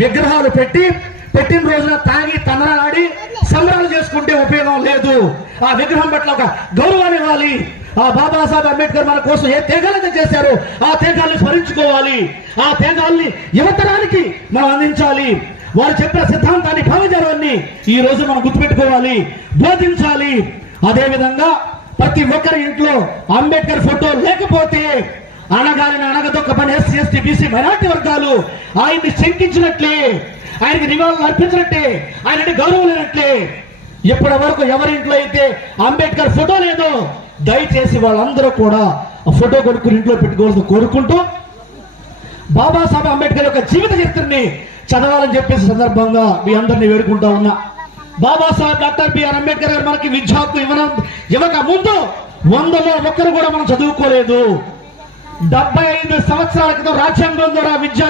విగ్రహాలు పెట్టిన రోజున తాగి తనలాడి సంబరాలు చేసుకుంటే ఉపయోగం లేదు. ఆ విగ్రహం పట్ల ఒక గౌరవాన్ని ఇవ్వాలి. ఆ బాబాసాహెబ్ అంబేద్కర్ మన కోసం ఏ త్యాగాలైతే చేశారో ఆ త్యాగాల్ని స్మరించుకోవాలి. ఆ త్యాగాల్ని యువతరానికి మనం అందించాలి. వారు చెప్పిన సిద్ధాంతాన్ని, భావజాలాన్ని ఈ రోజు మనం గుర్తుపెట్టుకోవాలి, బోధించాలి. అదే విధంగా ప్రతి ఒక్కరి ఇంట్లో అంబేద్కర్ ఫోటో లేకపోతే అనగారిన అనగదొక్కమని ఎస్సీ ఎస్టీ బీసీ మైనార్టీ వర్గాలు ఆయన్ని శంకించినట్లే, ఆయనకి నివాళులు అర్పించినట్టే, ఆయన గౌరవం లేనట్లే. ఇప్పటి వరకు ఎవరింట్లో అయితే అంబేద్కర్ ఫోటో లేదో దయచేసి వాళ్ళందరూ కూడా ఆ ఫోటో కొనుక్కుని ఇంట్లో పెట్టుకోవాల్సి కోరుకుంటూ బాబాసాహెబ్ అంబేద్కర్ యొక్క జీవిత చరిత్రని చదవాలని చెప్పేసి సందర్భంగా మీ అందరినీ వేడుకుంటా ఉన్నా. బాబాసాహెబ్ డాక్టర్ బిఆర్ అంబేద్కర్ గారు మనకి విద్యా హక్కు ఇవ్వక ముందు 100లో ఒక్కరు కూడా మనం చదువుకోలేదు. 75 సంవత్సరాల క్రితం రాజ్యాంగం ద్వారా విద్యా